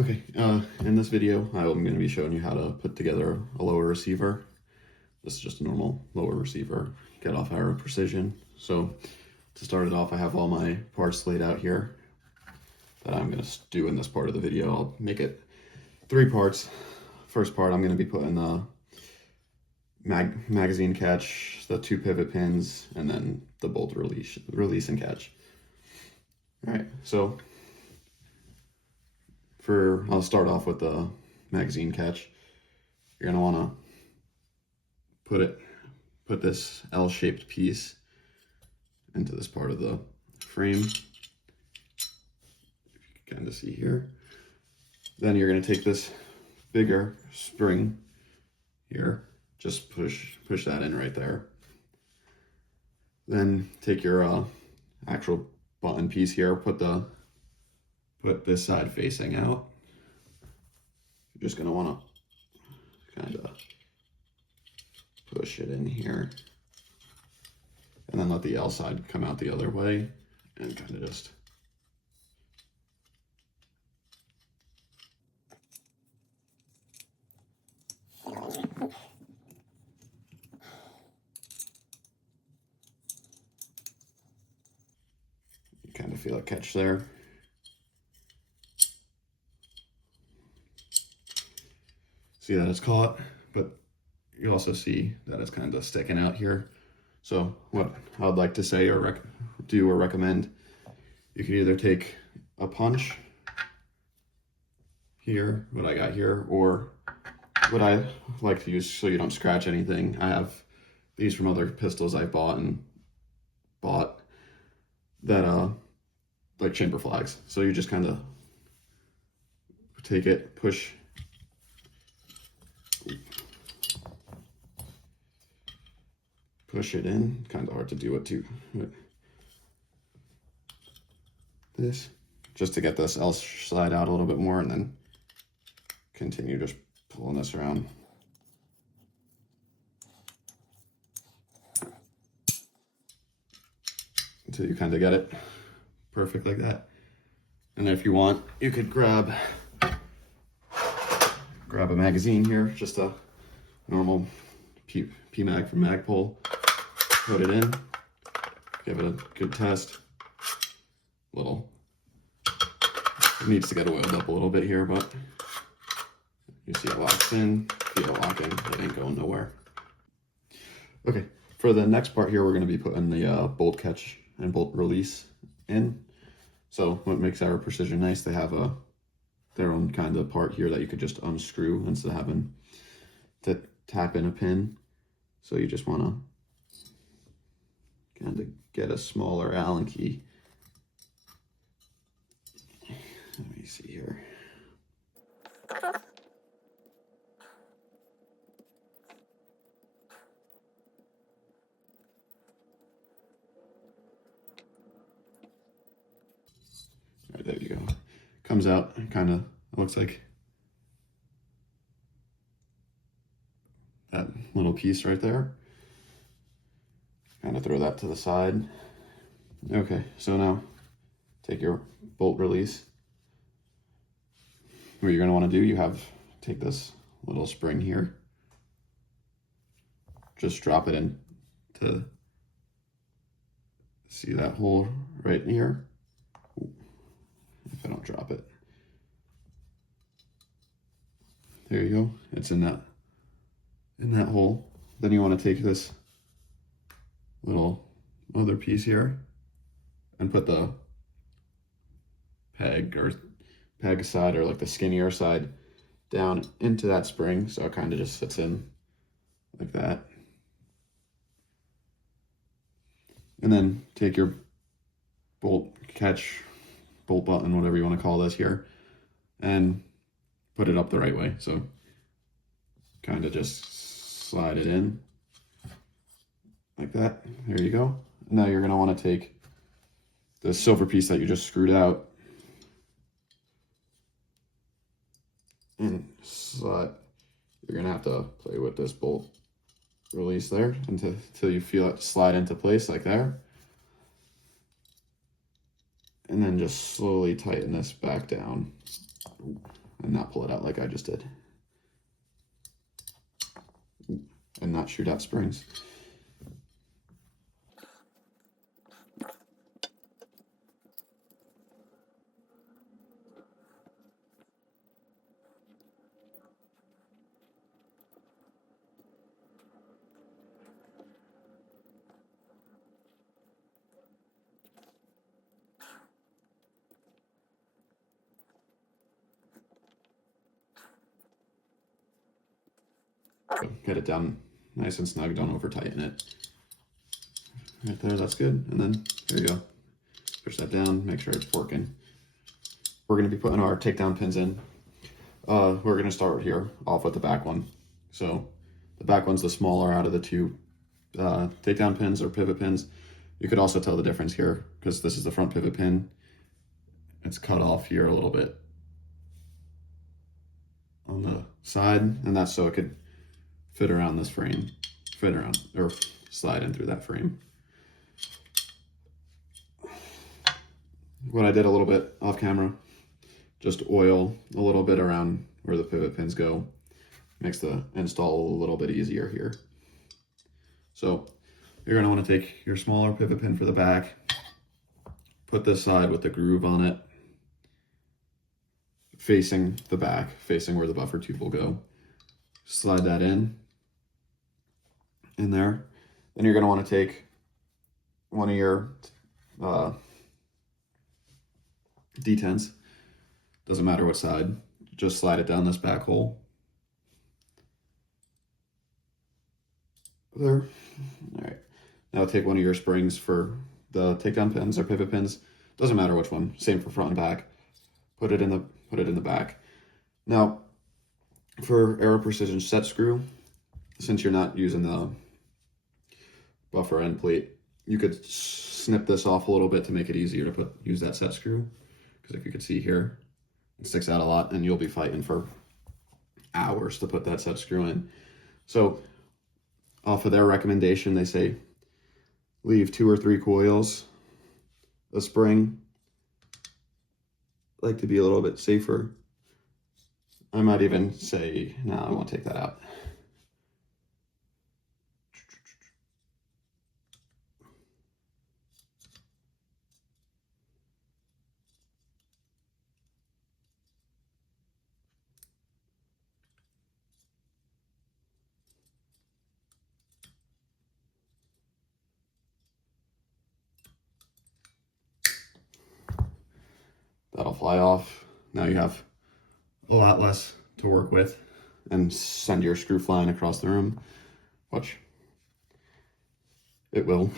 Okay, in this video, I'm going to be showing you how to put together a lower receiver. This is just a normal lower receiver, get off Aero Precision. So to start it off, I have all my parts laid out here that I'm going to do in this part of the video. I'll make it 3 parts. First part, I'm going to be putting the magazine catch, the 2 pivot pins, and then the bolt release and catch. All right, so I'll start off with the magazine catch. You're gonna wanna put this L-shaped piece into this part of the frame. If you can kind of see here. Then you're gonna take this bigger spring here, just push that in right there. Then take your actual button piece here, put this side facing out. You're just gonna wanna kind of push it in here and then let the L side come out the other way and kind of just you kind of feel a catch there. See that it's caught, but you also see that it's kind of sticking out here. So what I'd like to say or recommend, you can either take a punch here, what I got here, or what I like to use so you don't scratch anything. I have these from other pistols I bought that like chamber flags. So you just kind of take it, push it in. Kind of hard to do it too. This, just to get this L slide out a little bit more, and then continue just pulling this around. Until you kind of get it perfect like that. And if you want, you could grab a magazine here, just a normal P-Mag from Magpul. Put it in, give it a good test. It needs to get oiled up a little bit here, but you see it locks in, feel it lock in, it ain't going nowhere. Okay, for the next part here, we're going to be putting the bolt catch and bolt release in. So what makes Aero Precision nice, they have their own kind of part here that you could just unscrew instead of having to tap in a pin. So you just want to kind of get a smaller Allen key. Let me see here. Right, there you go. Comes out, kind of looks like that little piece right there. Kind of throw that to the side. Okay, so now take your bolt release. What you're going to want to do, take this little spring here. Just drop it in to see that hole right here. If I don't drop it. There you go. It's in that hole. Then you want to take this little other piece here and put the peg side, or like the skinnier side, down into that spring, so it kind of just sits in like that. And then take your bolt catch, bolt button, whatever you want to call this here, and put it up the right way. So kind of just slide it in like that. There you go. Now you're going to want to take the silver piece that you just screwed out and slide. You're going to have to play with this bolt release there until you feel it slide into place like there. And then just slowly tighten this back down. and not pull it out like I just did. And not shoot out springs. Get it down nice and snug, don't over tighten it. Right there, that's good. And then there you go. Push that down, make sure it's working. We're gonna be putting our takedown pins in. We're gonna start here off with the back one. So the back one's the smaller out of the two takedown pins or pivot pins. You could also tell the difference here because this is the front pivot pin. It's cut off here a little bit on the side, and that's so it could fit around this frame, fit around or slide in through that frame. What I did a little bit off camera, just oil a little bit around where the pivot pins go. Makes the install a little bit easier here. So you're gonna wanna take your smaller pivot pin for the back, put this side with the groove on it, facing the back, facing where the buffer tube will go. Slide that in there. Then you're gonna wanna take one of your D10s, doesn't matter what side, just slide it down this back hole. There. All right. Now take one of your springs for the takedown pins or pivot pins, doesn't matter which one, same for front and back. Put it in the back. Now, for Aero Precision set screw, since you're not using the buffer end plate, you could snip this off a little bit to make it easier to use that set screw. Because if you could see here, it sticks out a lot and you'll be fighting for hours to put that set screw in. So off of their recommendation, they say leave 2 or 3 coils, a spring. I like to be a little bit safer. I might even say, no, I won't take that out. That'll fly off. Now you have a lot less to work with and send your screw flying across the room, which it will.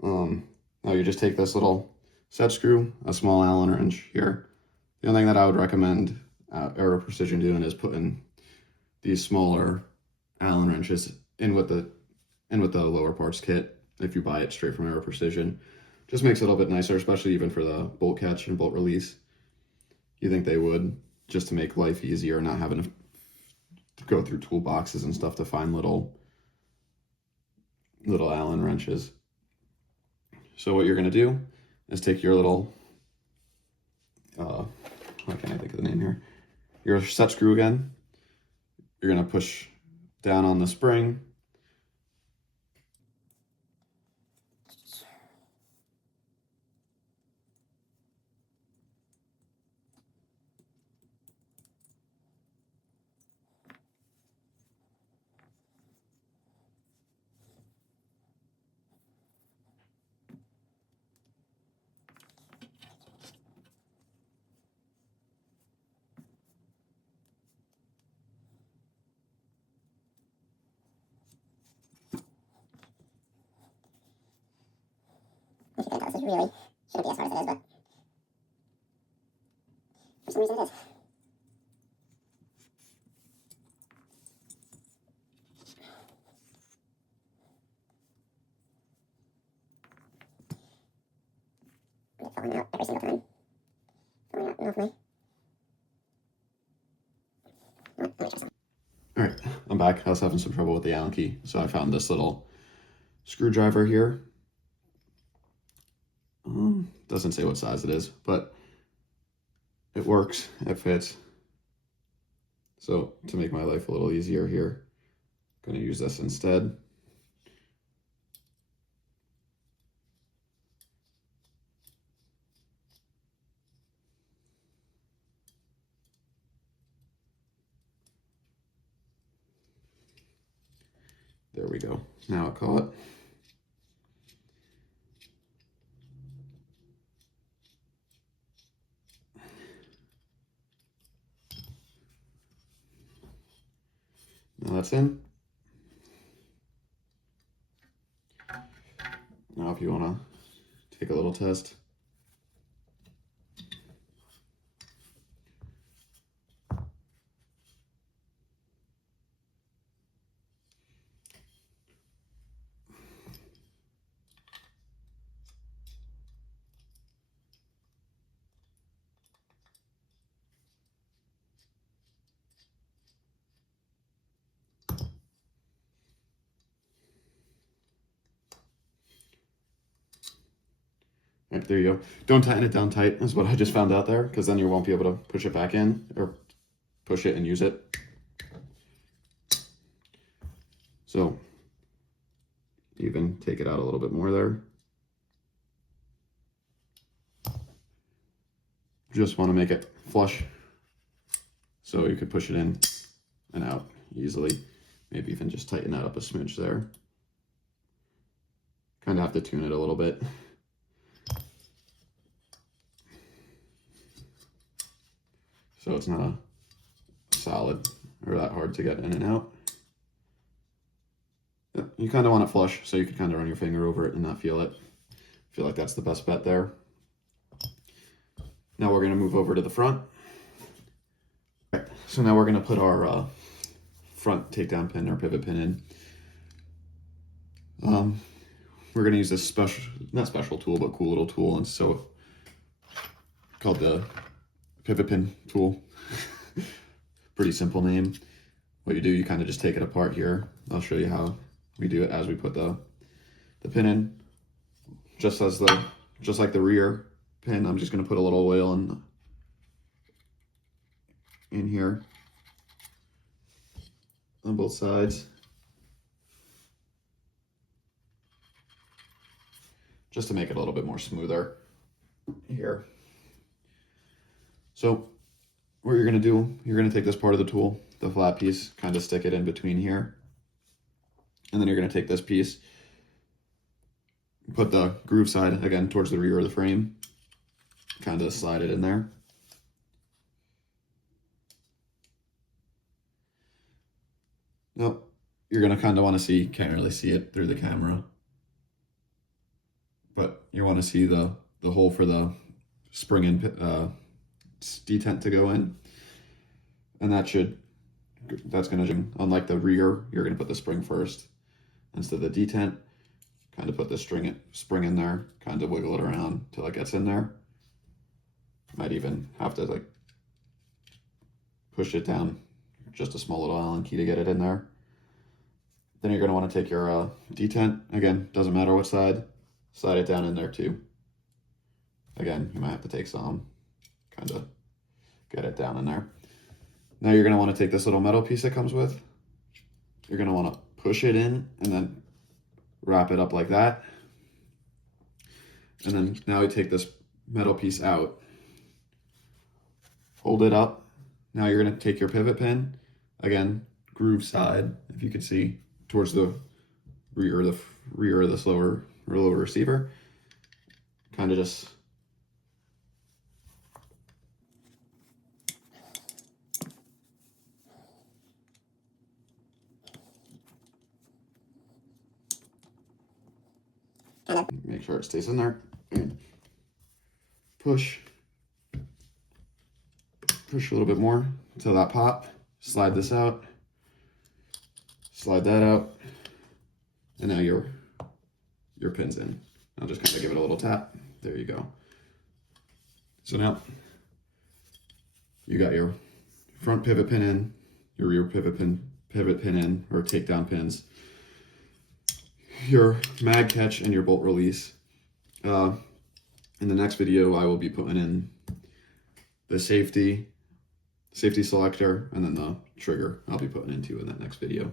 Now you just take this little set screw, a small Allen wrench here. The only thing that I would recommend Aero Precision doing is putting these smaller Allen wrenches in with the lower parts kit. If you buy it straight from Aero Precision, just makes it a little bit nicer, especially even for the bolt catch and bolt release. You think they would, just to make life easier, not having to go through toolboxes and stuff to find little Allen wrenches. So what you're gonna do is take your little, why can't I think of the name here? Your set screw again. You're gonna push down on the spring. This really shouldn't be as hard as it is, but for some reason it is. It's falling out every single time. Falling out off me. Let me try some. All right, I'm back. I was having some trouble with the Allen key, so I found this little screwdriver here. Doesn't say what size it is, but it works, it fits. So to make my life a little easier here, I'm going to use this instead. There we go. Now it caught. Now that's in. Now if you want to take a little test. Right, there you go. Don't tighten it down tight is what I just found out there, because then you won't be able to push it back in or push it and use it. So you can take it out a little bit more there. Just want to make it flush so you could push it in and out easily. Maybe even just tighten that up a smidge there. Kind of have to tune it a little bit. So it's not a solid or that hard to get in and out. You kind of want it flush so you can kind of run your finger over it and not feel it. I feel like that's the best bet there. Now we're going to move over to the front. Right, so now we're going to put our front takedown pin or pivot pin in. We're going to use this not special tool, but cool little tool, and so called the pivot pin tool. Pretty simple name. What you do, you kind of just take it apart here. I'll show you how we do it as we put the pin in. Just like the rear pin, I'm just going to put a little oil in here on both sides, just to make it a little bit more smoother here. So what you're going to do, you're going to take this part of the tool, the flat piece, kind of stick it in between here, and then you're going to take this piece, put the groove side again towards the rear of the frame, kind of slide it in there. Now you're going to kind of want to see, can't really see it through the camera, but you want to see the hole for the spring and detent to go in, and that's going to, unlike the rear, you're going to put the spring first instead of the detent. Kind of put the spring in there, kind of wiggle it around till it gets in there. Might even have to like push it down, just a small little Allen key to get it in there. Then you're going to want to take your detent, again, doesn't matter what side, slide it down in there too. Again, you might have to take some, kind of get it down in there. Now you're going to want to take this little metal piece that comes with, you're going to want to push it in and then wrap it up like that. And then now you take this metal piece out, hold it up. Now you're going to take your pivot pin, again, groove side, if you could see, towards the rear of this lower receiver. Kind of just make sure it stays in there. And push a little bit more until that pop. Slide this out. Slide that out. And now your pin's in. I'll just kind of give it a little tap. There you go. So now you got your front pivot pin in, your rear pivot pin in, or takedown pins, your mag catch, and your bolt release. In the next video, I will be putting in the safety selector, and then the trigger I'll be putting into in that next video.